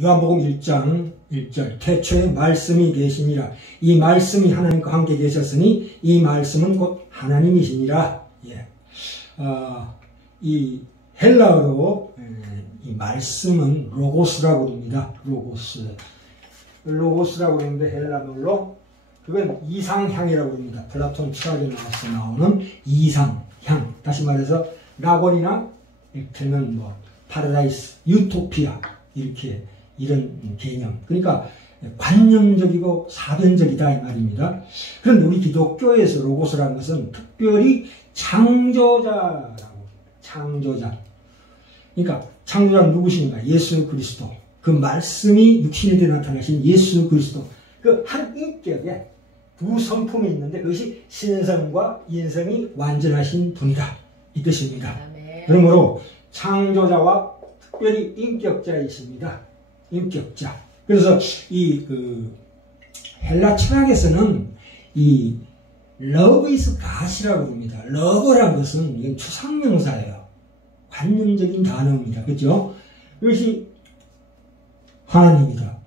요한복음 1장 1절 태초에 말씀이 계시니라. 이 말씀이 하나님과 함께 계셨으니 이 말씀은 곧 하나님이시니라. 예. 이 헬라어로 이 말씀은 로고스라고 부릅니다. 로고스라고 그러는데 헬라말로 그건 이상향이라고 합니다. 플라톤 철학에 나오는 이상향. 다시 말해서 라곤이나 이를테면 뭐 파라다이스, 유토피아 이렇게 이런 개념. 그러니까 관념적이고 사변적이다 이 말입니다. 그런데 우리 기독교에서 로고스라는 것은 특별히 창조자. 그러니까 창조자는 누구신가? 예수 그리스도. 그 말씀이 육신에 대해 나타나신 예수 그리스도. 그 한 인격에 두 성품이 있는데 그것이 신성과 인성이 완전하신 분이다. 이 뜻입니다. 그러므로 창조자와 특별히 인격자이십니다. 인격자. 그래서 이 헬라 철학에서는 이 love is God이라고 합니다. love라는 것은 이건 추상명사예요. 관념적인 단어입니다. 그렇죠? 이것이 하나님이다.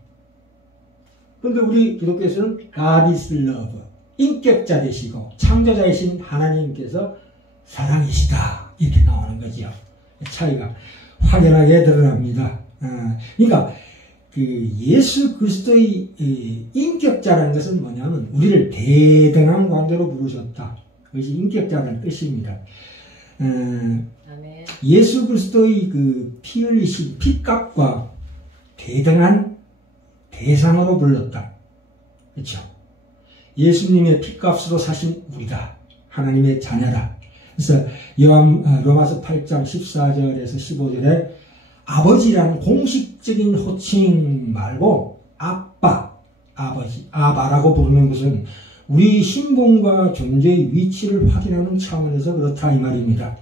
그런데 우리 기독교에서는 God is love. 인격자 되시고 창조자이신 하나님께서 사랑이시다. 이렇게 나오는 거죠. 차이가 확연하게 드러납니다. 그러니까 예수 그리스도의 인격자라는 것은 뭐냐면 우리를 대등한 관계로 부르셨다. 그것이 인격자라는 뜻입니다. 예수 그리스도의 피 흘리신 피값과 대등한 대상으로 불렀다. 그렇죠? 예수님의 피값으로 사신 우리다. 하나님의 자녀다. 그래서 로마서 8장 14절에서 15절에 아버지라는 공식적인 호칭 말고 아빠, 아버지, 아바라고 부르는 것은 우리 신분과 존재의 위치를 확인하는 차원에서 그렇다 이 말입니다.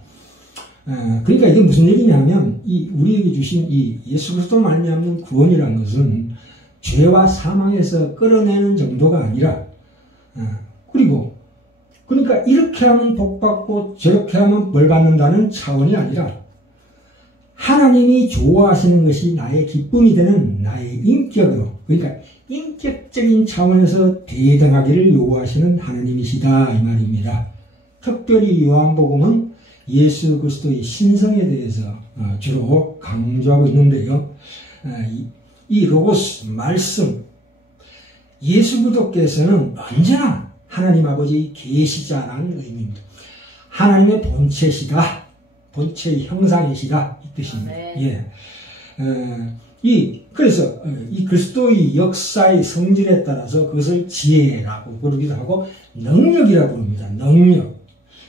그러니까 이게 무슨 얘기냐면 우리에게 주신 이 예수 그리스도로 말미암는 구원이라는 것은 죄와 사망에서 끌어내는 정도가 아니라 그러니까 이렇게 하면 복 받고 저렇게 하면 벌 받는다는 차원이 아니라 하나님이 좋아하시는 것이 나의 기쁨이 되는 나의 인격으로, 그러니까 인격적인 차원에서 대등하기를 요구하시는 하나님이시다 이 말입니다. 특별히 요한복음은 예수 그리스도의 신성에 대해서 주로 강조하고 있는데요. 이 로고스 말씀, 예수 그리스도께서는 언제나 하나님 아버지의 계시자라는 의미입니다. 하나님의 본체시다. 본체의 형상이시다. 이 뜻입니다. 예. 그래서 이 그리스도의 역사의 성질에 따라서 그것을 지혜라고 부르기도 하고 능력이라고 부릅니다. 능력.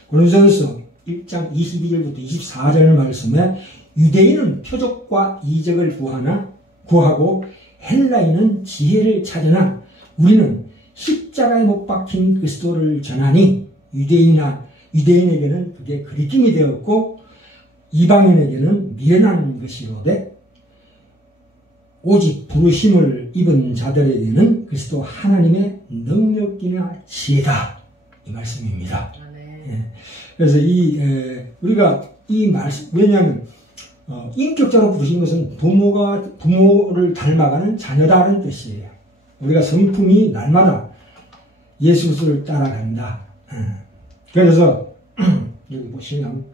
고린도전서 1장 22절부터 24절 말씀에 유대인은 표적과 이적을 구하고 헬라인은 지혜를 찾으나 우리는 십자가에 못 박힌 그리스도를 전하니 유대인에게는 그게 그리낌이 되었고 이방인에게는 미련한 것이로되 오직 부르심을 입은 자들에게는 그리스도 하나님의 능력이나 지혜다 이 말씀입니다. 예. 그래서 우리가 이 말씀 왜냐하면 인격자로 부르신 것은 부모를 닮아가는 자녀다라는 뜻이에요. 우리가 성품이 날마다 예수 그리스도를 따라간다. 그래서 여기 보시면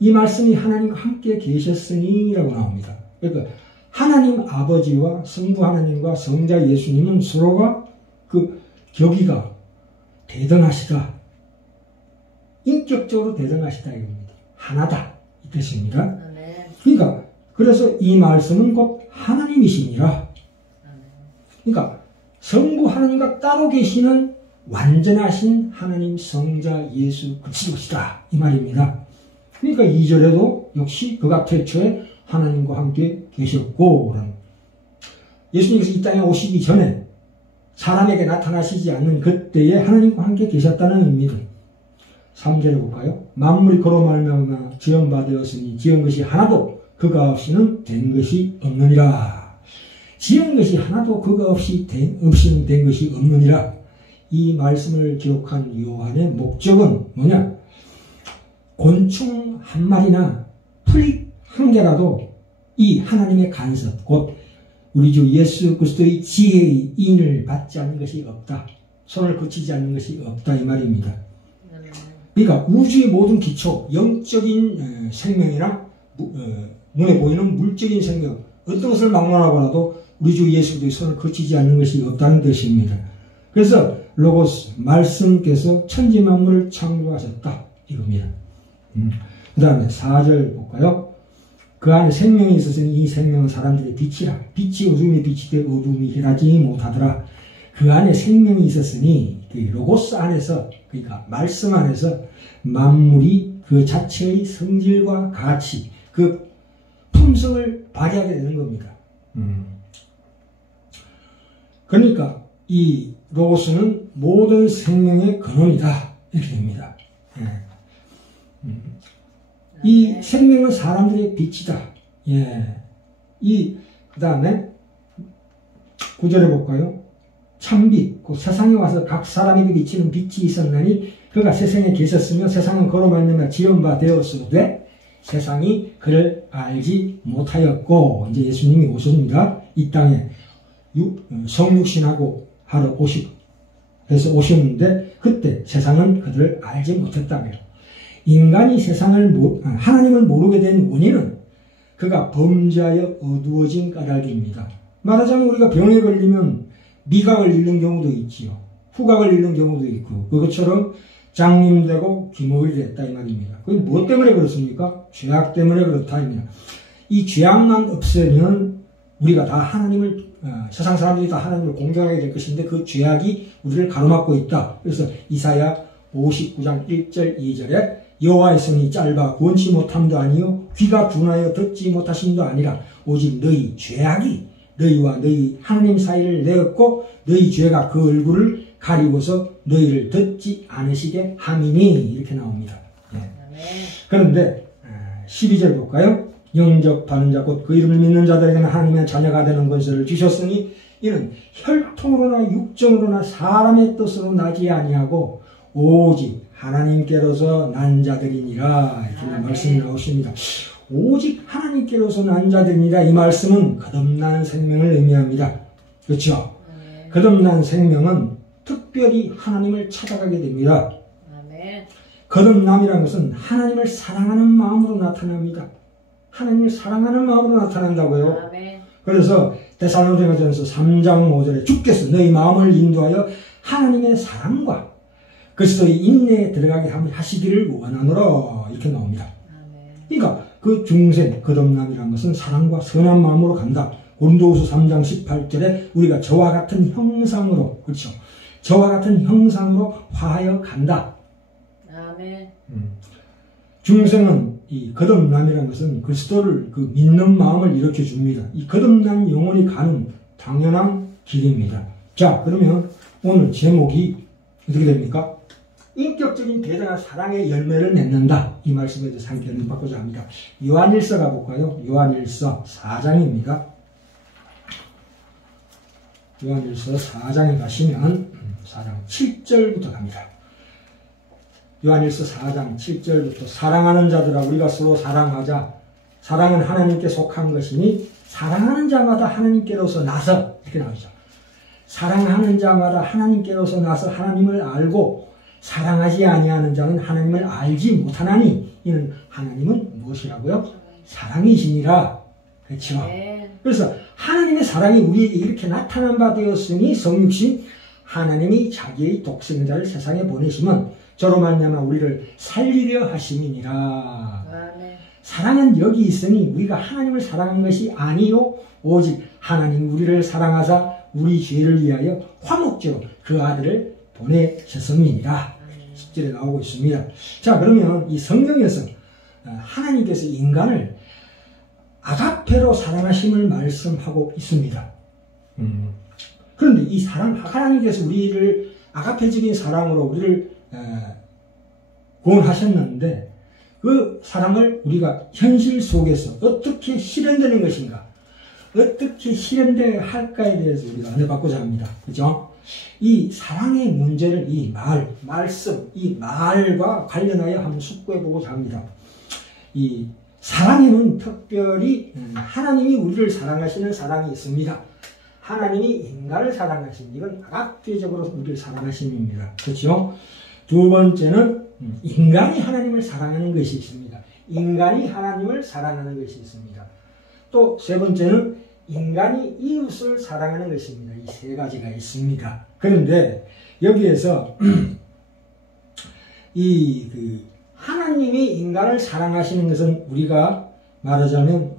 이 말씀이 하나님과 함께 계셨으니 라고 나옵니다. 그러니까 하나님 아버지와 성부 하나님과 성자 예수님은 서로가 그 격의가 대등하시다. 인격적으로 대등하시다 이겁니다. 하나다 이 뜻입니다. 그러니까 그래서 이 말씀은 곧 하나님이시니라. 그러니까 성부 하나님과 따로 계시는 완전하신 하나님 성자 예수 그리스도시다 이 말입니다. 그러니까 2절에도 역시 그가 태초에 하나님과 함께 계셨고 예수님께서 이 땅에 오시기 전에 사람에게 나타나시지 않는 그때에 하나님과 함께 계셨다는 의미입니다. 3절에 볼까요? 만물이 그로 말미암아 지음받았으니 지은 것이 하나도 그가 없이는 된 것이 없느니라. 지은 것이 하나도 그가 없이는 된 것이 없느니라. 이 말씀을 기록한 요한의 목적은 뭐냐? 곤충 한 마리나 풀잎 한 개라도 이 하나님의 간섭, 곧 우리 주 예수 그리스도의 지혜의 인을 받지 않는 것이 없다. 손을 거치지 않는 것이 없다 이 말입니다. 그러니까 우주의 모든 기초, 영적인 생명이나 눈에 보이는 물적인 생명, 어떤 것을 막론하고라도 우리 주 예수 그리스도의 손을 거치지 않는 것이 없다는 뜻입니다. 그래서 로고스, 말씀께서 천지 만물을 창조하셨다 이겁니다. 그 다음에 4절 볼까요? 그 안에 생명이 있었으니 이 생명은 사람들의 빛이라. 빛이 어둠에 비치되 어둠이 해하지 못하더라. 그 안에 생명이 있었으니 그 로고스 안에서, 그러니까 말씀 안에서 만물이 그 자체의 성질과 가치, 그 품성을 발휘하게 되는 겁니다. 그러니까 이 로고스는 모든 생명의 근원이다 이렇게 됩니다. 이 생명은 사람들의 빛이다. 그 다음에 9절에 볼까요? 참빛, 그 세상에 와서 각 사람에게 비치는 빛이 있었나니 그가 세상에 계셨으며 세상은 그로 말미암아 지은 바 되었으되 세상이 그를 알지 못하였고, 이제 예수님이 오십니다. 이 땅에 성육신하고 하러 오셨는데 그때 세상은 그들을 알지 못했다고요. 인간이 하나님을 모르게 된 원인은 그가 범죄하여 어두워진 까닭입니다. 말하자면 우리가 병에 걸리면 미각을 잃는 경우도 있지요. 후각을 잃는 경우도 있고, 그것처럼 장님되고 귀머이 됐다 이 말입니다. 그게 무엇 때문에 그렇습니까? 죄악 때문에 그렇다 입니다. 이 죄악만 없애면 우리가 다 세상 사람들이 다 하나님을 공경하게 될 것인데 그 죄악이 우리를 가로막고 있다. 그래서 이사야 59장 1절 2절에 여호와의 손이 짧아 구원치 못함도 아니요 귀가 둔하여 듣지 못하심도 아니라 오직 너희 죄악이 너희와 너희 하나님 사이를 내었고 너희 죄가 그 얼굴을 가리고서 너희를 듣지 않으시게 함이니 이렇게 나옵니다. 그런데 12절 볼까요? 영접하는 자 곧 그 이름을 믿는 자들에게는 하나님의 자녀가 되는 권세를 주셨으니 이는 혈통으로나 육정으로나 사람의 뜻으로 나지 아니하고 오직 하나님께로서 난 자들이니라 이렇게 말씀이 나오십니다. 오직 하나님께로서 난 자들이니라 이 말씀은 거듭난 생명을 의미합니다. 그렇죠? 거듭난 생명은 특별히 하나님을 찾아가게 됩니다. 거듭남이라는 것은 하나님을 사랑하는 마음으로 나타납니다. 하나님을 사랑하는 마음으로 나타난다고요. 그래서 데살로니가전서 3장 5절에 주께서 너희 마음을 인도하여 하나님의 사랑과 그리스도의 인내에 들어가게 하시기를 원하노라 이렇게 나옵니다. 그러니까 그 중생 거듭남이라는 것은 사랑과 선한 마음으로 간다. 고린도후서 3장 18절에 우리가 저와 같은 형상으로, 그렇죠? 저와 같은 형상으로 화하여 간다. 중생은 이 거듭남이라는 것은 그리스도를 믿는 마음을 일으켜 줍니다. 이 거듭난 영혼이 가는 당연한 길입니다. 자, 그러면 오늘 제목이 어떻게 됩니까? 인격적인 대단한 사랑의 열매를 맺는다. 이 말씀에 대해서 함께 받고자 합니다. 요한일서 가볼까요? 요한일서 4장입니다. 요한일서 4장에 가시면 4장 7절부터 갑니다. 요한일서 4장 7절부터 사랑하는 자들아 우리가 서로 사랑하자. 사랑은 하나님께 속한 것이니 사랑하는 자마다 하나님께로서 나서 이렇게 나오죠. 사랑하는 자마다 하나님께로서 나서 하나님을 알고 사랑하지 아니하는 자는 하나님을 알지 못하나니 이는 하나님은 무엇이라고요? 사랑이시니라. 그렇죠? 그래서 하나님의 사랑이 우리에게 이렇게 나타난 바 되었으니 성육신 하나님이 자기의 독생자를 세상에 보내시면 저로 말미암아 우리를 살리려 하심이니라. 사랑은 여기 있으니 우리가 하나님을 사랑한 것이 아니요 오직 하나님 우리를 사랑하사 우리 죄를 위하여 화목제로 그 아들을 보내셨음이니라. 10절에 나오고 있습니다. 자, 그러면 이 성경에서 하나님께서 인간을 아가페로 사랑하심을 말씀하고 있습니다. 그런데 이 하나님께서 우리를 아가페적인 사랑으로 우리를 구원하셨는데 그 사랑을 우리가 현실 속에서 어떻게 실현되는 것인가, 어떻게 실현되어야 할까에 대해서 우리가 은혜받고자 합니다. 그죠? 이 사랑의 문제를 이 말씀, 이 말과 관련하여 한번 숙고해 보고자 합니다. 이 사랑에는 특별히 하나님이 우리를 사랑하시는 사랑이 있습니다. 하나님이 인간을 사랑하신 이건 아가페적으로 우리를 사랑하심입니다. 그렇죠? 두 번째는 인간이 하나님을 사랑하는 것이 있습니다. 인간이 하나님을 사랑하는 것이 있습니다. 또 세 번째는 인간이 이웃을 사랑하는 것입니다. 이 세 가지가 있습니다. 그런데 여기에서 하나님이 인간을 사랑하시는 것은 우리가 말하자면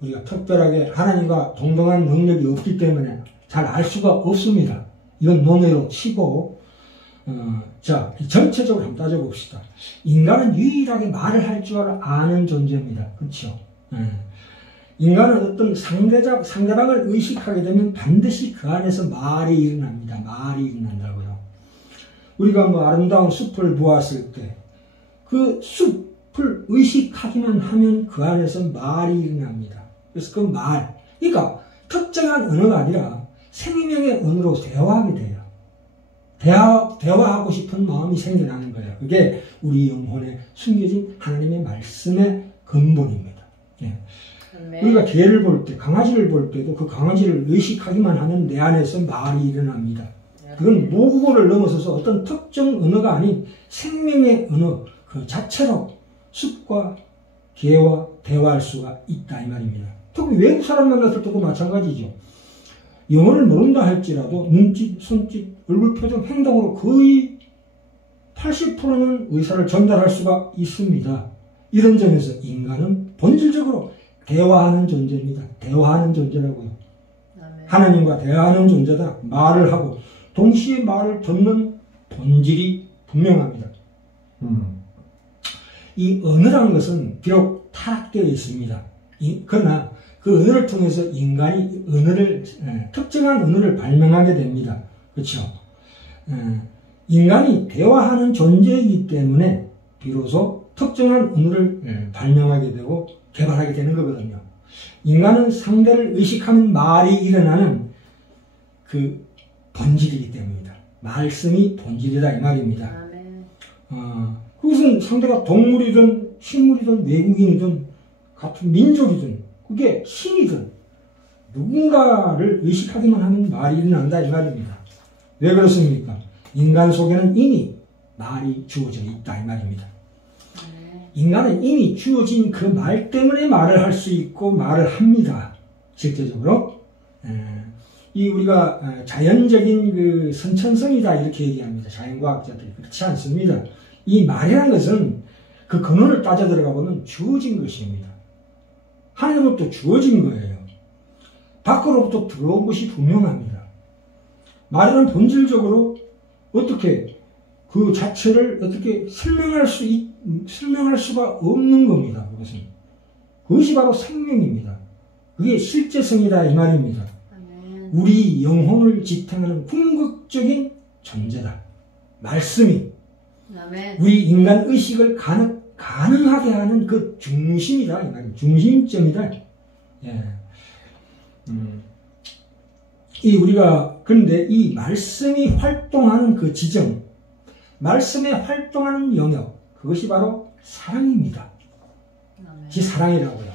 우리가 특별하게 하나님과 동등한 능력이 없기 때문에 잘 알 수가 없습니다. 이건 논외로 치고 자, 전체적으로 한번 따져봅시다. 인간은 유일하게 말을 할 줄 아는 존재입니다. 그렇죠? 인간은 어떤 상대방을 의식하게 되면 반드시 그 안에서 말이 일어납니다. 말이 일어난다고요. 우리가 뭐 아름다운 숲을 보았을 때 그 숲을 의식하기만 하면 그 안에서 말이 일어납니다. 그래서 그 말, 그러니까 특정한 언어가 아니라 생명의 언어로 대화하게 돼요. 대화하고 싶은 마음이 생겨나는 거예요. 그게 우리 영혼에 숨겨진 하나님의 말씀의 근본입니다. 예. 우리가 개를 볼 때, 강아지를 볼 때도 그 강아지를 의식하기만 하면 내 안에서 말이 일어납니다. 그건 모국어를 넘어서서 어떤 특정 언어가 아닌 생명의 언어 그 자체로 숲과 개와 대화할 수가 있다 이 말입니다. 특히 외국 사람 만났을 때도 마찬가지죠. 영어를 모른다 할지라도 눈짓, 손짓, 얼굴 표정, 행동으로 거의 80%는 의사를 전달할 수가 있습니다. 이런 점에서 인간은 본질적으로 대화하는 존재입니다. 대화하는 존재라고요. 하나님과 대화하는 존재다. 말을 하고 동시에 말을 듣는 본질이 분명합니다. 이 언어라는 것은 비록 타락되어 있습니다. 그러나 그 언어를 통해서 인간이 특정한 언어를 발명하게 됩니다. 그렇죠? 인간이 대화하는 존재이기 때문에 비로소 특정한 언어를 발명하게 되고 개발하게 되는 거거든요. 인간은 상대를 의식하는 말이 일어나는 그 본질이기 때문입니다. 말씀이 본질이다 이 말입니다. 그것은 상대가 동물이든 식물이든 외국인이든 같은 민족이든 그게 신이든 누군가를 의식하기만 하면 말이 일어난다 이 말입니다. 왜 그렇습니까? 인간 속에는 이미 말이 주어져 있다 이 말입니다. 인간은 이미 주어진 그 말 때문에 말을 할 수 있고 말을 합니다. 실제적으로 이 우리가 자연적인 그 선천성이다 이렇게 얘기합니다. 자연과학자들이 그렇지 않습니다. 이 말이라는 것은 그 근원을 따져 들어가 보면 주어진 것입니다. 하늘로부터 주어진 거예요. 밖으로부터 들어온 것이 분명합니다. 말은 본질적으로 어떻게 그 자체를 어떻게 설명할 수가 없는 겁니다. 그것이 바로 생명입니다. 그게 실제성이다 이 말입니다. 우리 영혼을 지탱하는 궁극적인 존재다. 말씀이 우리 인간 의식을 가능하게 하는 그 중심이다 이 말입니다. 중심점이다. 예. 그런데 이 말씀이 활동하는 그 지점, 말씀에 활동하는 영역, 그것이 바로 사랑입니다. 그것이 사랑이라고요.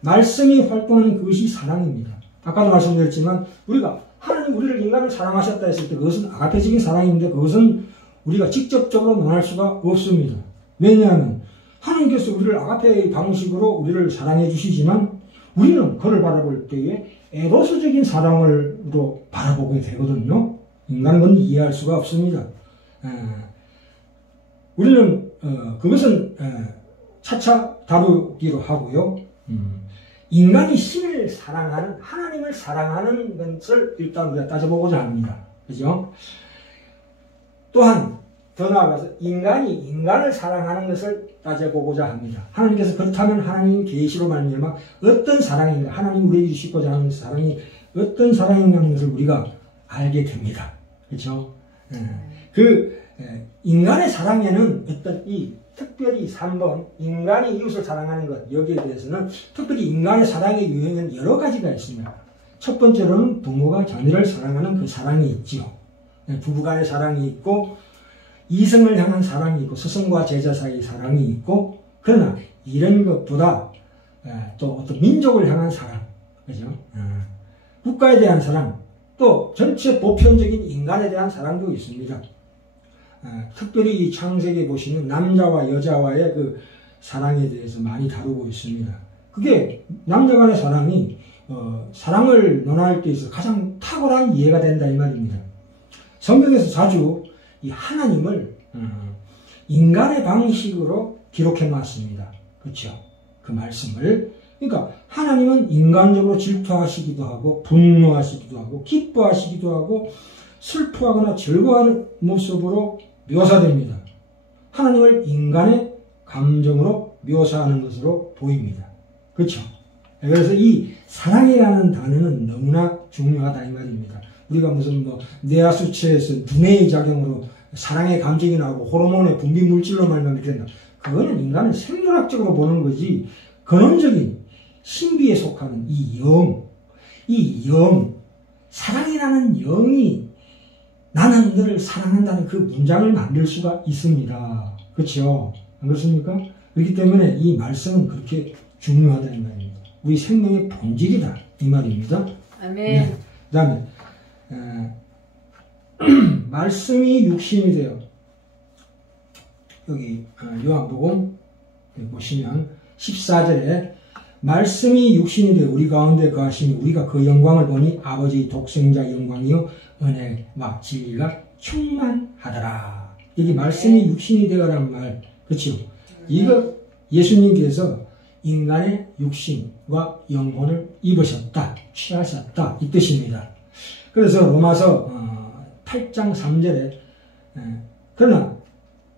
말씀이 활동하는 그것이 사랑입니다. 아까도 말씀드렸지만 우리가 하나님 우리를 인간을 사랑하셨다 했을 때 그것은 아가페적인 사랑인데 그것은 우리가 직접적으로 논할 수가 없습니다. 왜냐하면 하나님께서 우리를 아가페의 방식으로 우리를 사랑해 주시지만 우리는 그를 바라볼 때에 에로스적인 사랑으로 바라보게 되거든요. 인간은 그건 이해할 수가 없습니다. 우리는 그것은 차차 다루기로 하고요. 인간이 신을 사랑하는 하나님을 사랑하는 것을 일단 우리가 따져보고자 합니다. 그죠? 또한 더 나아가서 인간이 인간을 사랑하는 것을 따져보고자 합니다. 하나님께서 그렇다면 하나님 계시로 말미암아 어떤 사랑인가, 하나님 우리에게 주시고자 하는 사랑이 어떤 사랑인가 하는 것을 우리가 알게 됩니다. 그렇죠? 인간의 사랑에는 특별히 3번 인간이 이웃을 사랑하는 것, 여기에 대해서는 특별히 인간의 사랑의 유형은 여러 가지가 있습니다. 첫 번째로는 부모가 자녀를 사랑하는 그 사랑이 있지요. 부부간의 사랑이 있고 이성을 향한 사랑이 있고 스승과 제자 사이의 사랑이 있고, 그러나 이런 것보다 또 어떤 민족을 향한 사랑, 그죠? 국가에 대한 사랑, 또 전체 보편적인 인간에 대한 사랑도 있습니다. 특별히 이 창세기에 보시면 남자와 여자와의 그 사랑에 대해서 많이 다루고 있습니다. 그게 남녀 간의 사랑이 사랑을 논할 때 있어서 가장 탁월한 이해가 된다 이 말입니다. 성경에서 자주 이 하나님을 인간의 방식으로 기록해 놨습니다. 그렇죠? 그 말씀을. 그러니까 하나님은 인간적으로 질투하시기도 하고 분노하시기도 하고 기뻐하시기도 하고 슬퍼하거나 즐거워하는 모습으로 묘사됩니다. 하나님을 인간의 감정으로 묘사하는 것으로 보입니다. 그렇죠? 그래서 이 사랑이라는 단어는 너무나 중요하다 이 말입니다. 우리가 무슨 뇌하수체에서 두뇌의 작용으로 사랑의 감정이 나오고 호르몬의 분비 물질로 말하면 이렇게 된다. 그거는 인간은 생물학적으로 보는 거지 근원적인 신비에 속하는 이 영, 사랑이라는 영이 나는 너를 사랑한다는 그 문장을 만들 수가 있습니다. 그렇죠? 안 그렇습니까? 그렇기 때문에 이 말씀은 그렇게 중요하다 이 말입니다. 우리 생명의 본질이다 이 말입니다. 아멘. 네. 그 다음에 말씀이 육신이 되어 여기 요한복음 보시면 14절에 말씀이 육신이 되어 우리 가운데 거하시니 우리가 그 영광을 보니 아버지의 독생자 영광이요 은혜와 진리가 충만하더라. 여기 말씀이 육신이 되어라는 말, 그렇죠? 이거 예수님께서 인간의 육신과 영혼을 입으셨다, 취하셨다 이 뜻입니다. 그래서 로마서 8장 3절에 그러나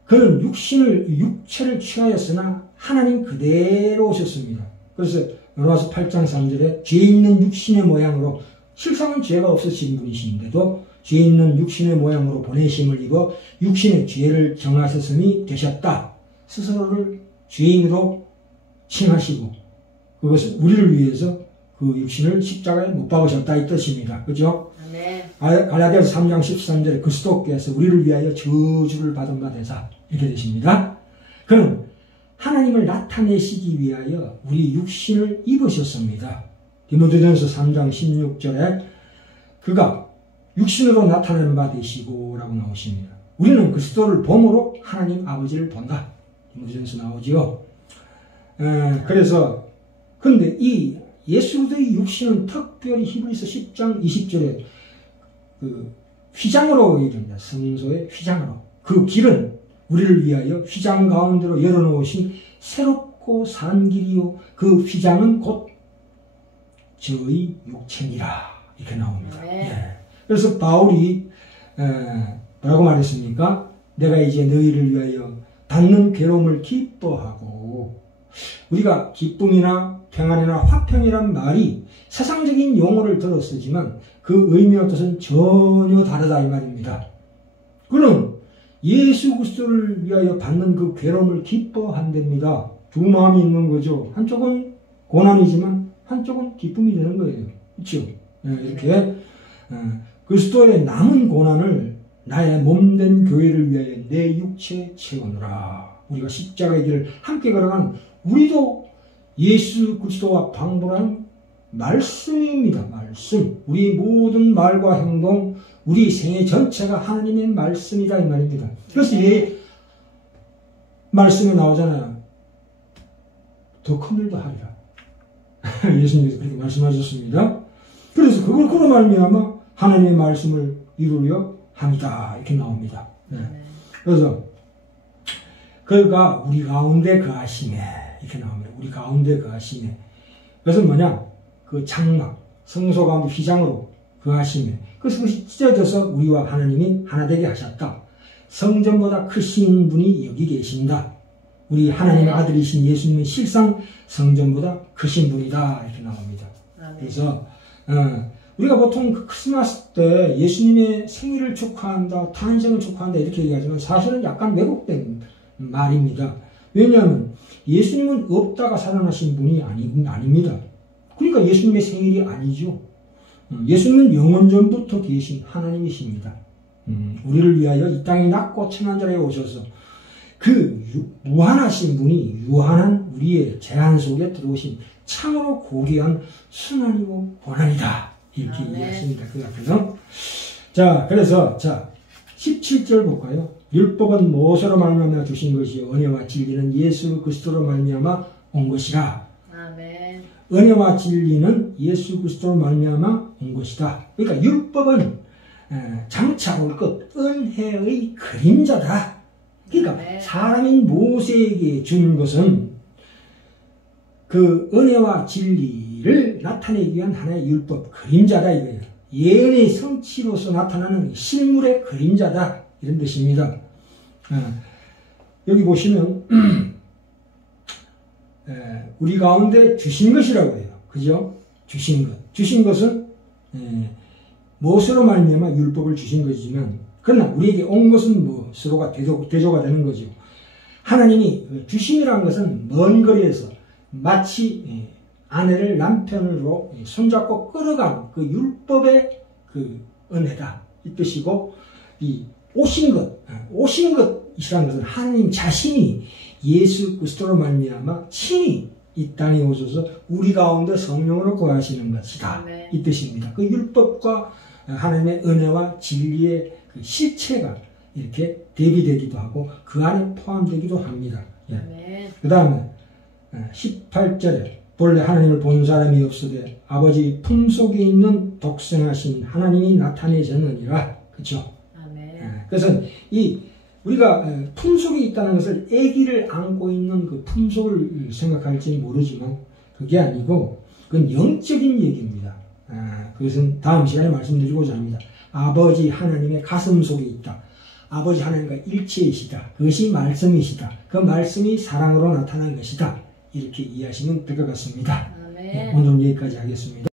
그는 육체를 취하였으나 하나님 그대로 오셨습니다. 그래서 로마서 8장 3절에 죄 있는 육신의 모양으로 실상은 죄가 없으신 분이신데도 죄 있는 육신의 모양으로 보내심을 입어 육신의 죄를 정하셨음이 되셨다. 스스로를 죄인으로 칭하시고 그것은 우리를 위해서 그 육신을 십자가에 못 박으셨다 이 뜻입니다. 그죠? 네. 갈라디아서 3장 13절에 그리스도께서 우리를 위하여 저주를 받은 바 되사 이렇게 되십니다. 그는 하나님을 나타내시기 위하여 우리 육신을 입으셨습니다. 디모데전서 3장 16절에 그가 육신으로 나타나는 바 되시고 라고 나오십니다. 우리는 그리스도를 봄으로 하나님 아버지를 본다. 디모데전서 나오죠. 그래서 근데 이 예수의 육신은 특별히 히브리서 10장 20절에 그 휘장으로 얘기합니다. 성소의 휘장으로. 그 길은 우리를 위하여 휘장 가운데로 열어놓으신 새롭고 산 길이요 그 휘장은 곧 저희 육체니라 이렇게 나옵니다. 네. 예. 그래서 바울이 뭐라고 말했습니까? 내가 이제 너희를 위하여 받는 괴로움을 기뻐하고 우리가 기쁨이나 평안이나 화평이란 말이 세상적인 용어를 들어 쓰지만 그 의미와 뜻은 전혀 다르다 이 말입니다. 그는 예수 그리스도를 위하여 받는 그 괴로움을 기뻐한답니다. 두 마음이 있는 거죠. 한쪽은 고난이지만 한쪽은 기쁨이 되는 거예요. 그렇죠? 이렇게 그리스도의 남은 고난을 나의 몸된 교회를 위하여 내 육체에 채우느라. 우리가 십자가의 길을 함께 걸어간 우리도 예수 그리스도와 방불한 말씀입니다. 말씀. 우리 모든 말과 행동, 우리 생애 전체가 하나님의 말씀이다 이 말입니다. 그래서 이 말씀에 나오잖아요. 더 큰 일도 하리라. 예수님께서 그렇게 말씀하셨습니다. 그래서 그걸로 말미암아 하나님의 말씀을 이루려 합니다. 이렇게 나옵니다. 네. 그래서 그가 우리 가운데 거하시네 이렇게 나옵니다. 우리 가운데 거하시네. 그래서 뭐냐? 그 장막, 성소 가운데 휘장으로 거하시네. 그래서 그것이 찢어져서 우리와 하나님이 하나 되게 하셨다. 성전보다 크신 분이 여기 계신다. 우리 하나님의 아들이신 예수님은 실상 성전보다 크신 분이다. 이렇게 나옵니다. 그래서 우리가 보통 그 크리스마스 때 예수님의 생일을 축하한다, 탄생을 축하한다 이렇게 얘기하지만 사실은 약간 왜곡된 말입니다. 왜냐하면 예수님은 없다가 살아나신 분이 아닙니다. 그러니까 예수님의 생일이 아니죠. 예수님은 영원 전부터 계신 하나님이십니다. 우리를 위하여 이 땅에 낮고 천한 자리에 오셔서 그 무한하신 분이 유한한 우리의 제한 속에 들어오신 참으로 고귀한 순환이고 고난이다. 이렇게 이해하십니다. 그 앞에서. 자, 그래서, 17절 볼까요? 율법은 무엇으로 말미암아 주신 것이 은혜와 진리는 예수 그리스도로 말미암아 온 것이라. 아멘. 은혜와 진리는 예수 그리스도로 말미암아 온 것이다. 그러니까 율법은 장차 올 것 은혜의 그림자다. 그러니까 사람인 모세에게 준 것은 그 은혜와 진리를 나타내기 위한 하나의 율법 그림자다 이거예요. 예언의 성취로서 나타나는 실물의 그림자다 이런 뜻입니다. 여기 보시면 우리 가운데 주신 것이라고 해요. 그죠? 주신 것. 주신 것은 무엇으로 말미암아 율법을 주신 것이지만 그러나 우리에게 온 것은 뭐 서로가 대조가 되는 거죠. 하나님이 주심이라는 것은 먼 거리에서 마치 아내를 남편으로 손잡고 끌어간 그 율법의 그 은혜다 이 뜻이고, 이 오신 것이라는 것은 하나님 자신이 예수 그리스도로 말미암아 친히 이 땅에 오셔서 우리 가운데 성령으로 거하시는 것이다. 네. 이 뜻입니다. 그 율법과 하나님의 은혜와 진리의 그 실체가 이렇게 대비되기도 하고 그 안에 포함되기도 합니다. 네. 그 다음에 18절에 본래 하나님을 본 사람이 없으되 아버지 품속에 있는 독생하신 하나님이 나타내셨느니라. 그렇죠? 그래서 우리가 품속에 있다는 것을 아기를 안고 있는 그 품속을 생각할지 모르지만 그게 아니고 그건 영적인 얘기입니다. 그것은 다음 시간에 말씀드리고자 합니다. 아버지 하나님의 가슴 속에 있다. 아버지 하나님과 일체이시다. 그것이 말씀이시다. 그 말씀이 사랑으로 나타난 것이다. 이렇게 이해하시면 될 것 같습니다. 오늘 여기까지 하겠습니다.